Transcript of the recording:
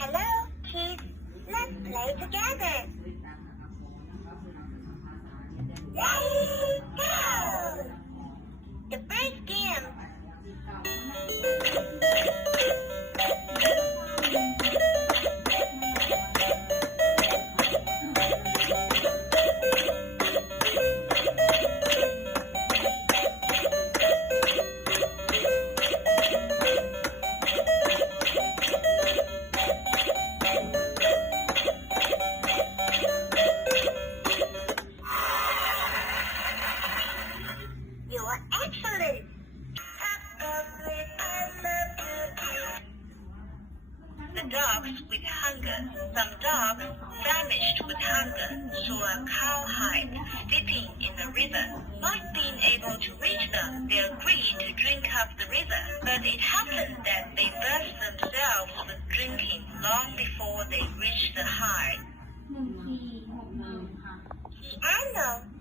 Hello, kids. Let's play together. Ready, go! The first game. You are excellent. The dogs with hunger. Some dogs, famished with hunger, saw a cowhide dipping in the river. Not being able to reach them, they agreed to drink up the river. But it happened that they burst themselves with drinking long before they reached the hide. I know.